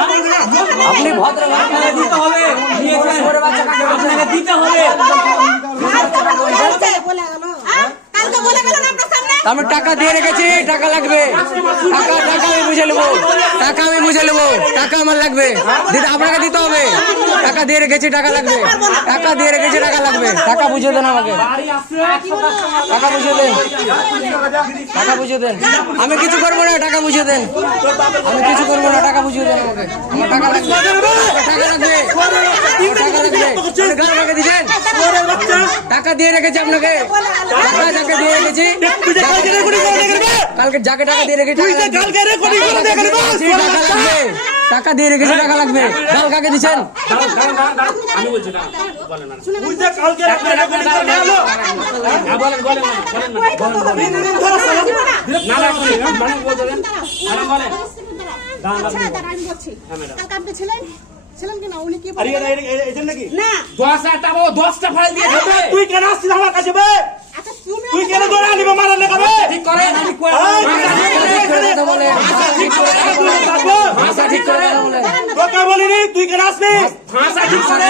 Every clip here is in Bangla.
আপনি ভদ্র দিতে হবে, দিতে হবে। আমি টাকা দিয়ে রেখেছি, টাকা লাগবে, টাকা টাকা আমি বুঝে নেবো, টাকা আমি বুঝে নেবো, টাকা আমার লাগবে, আপনাকে দিতে হবে। টাকা দিয়ে রেখেছি, টাকা লাগবে, টাকা দিয়ে রেখেছি, টাকা লাগবে, টাকা বুঝিয়ে দেন আমাকে, টাকা বুঝিয়ে দেন, টাকা বুঝিয়ে দেন। আমি কিছু করবো না, টাকা বুঝিয়ে দেন, আমি কিছু করবো না, টাকা বুঝিয়ে দেন আমাকে। আমার টাকা লাগবে, টাকা লাগবে, টাকা লাগবে। গাল কাকে দিচ্ছেন? টাকা দিয়ে রেখেছি আপনাকে, টাকা যাকে দিয়ে রেখেছি, কালকে যাকে টাকা দিয়ে রেখেছি, টাকা দিয়ে রেখেছি, টাকা লাগবে। গাল কাকে দিচ্ছেন? ছিলেন কিনা উনি কি নাকি না 10টা ফাইল দিয়ে খাবে। তুই কেন আসছিস আমার কাছে বে? আচ্ছা তুমি তুই কেন দৌড়া নিবে মারা লাগাবে? ঠিক করে ঠিক করে কথা বলে, ঠিক করে ভাষা ঠিক করে কথা বলে। তোকে বলিনি তুই কেন আসবি? ভাষা ঠিক করে,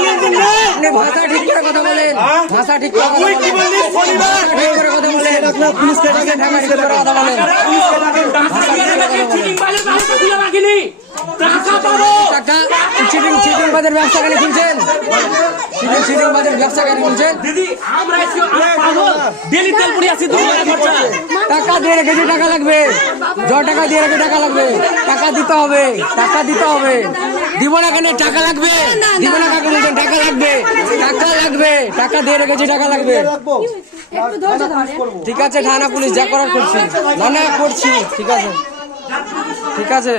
আপনি ভাষা ঠিক করে কথা বলেন, ভাষা ঠিক করে কথা তুই কি বলেন, বললি? শনিবার ঠিক করে কথা বলেন, পুলিশকে ডাকেন, ঢাকা ঠিক করে কথা বলেন। টাকা চিটিং চিটিং বাজার ব্যবসা কেন খুলছেন? চিটিং চিটিং বাজার ব্যবসা কেন খুলছেন? টাকা দিয়ে রেখেছি, টাকা লাগবে, টাকা দিয়ে রেখে টাকা লাগবে, টাকা দিতে হবে, টাকা দিতে হবে। দিব না কেন? টাকা লাগবে, দিব না কাকে বলছেন? টাকা লাগবে, টাকা লাগবে, টাকা দিয়ে রেখেছি, টাকা লাগবে। ঠিক আছে, থানা পুলিশ যা করার করছি, না না করছি, ঠিক আছে, ঠিক আছে।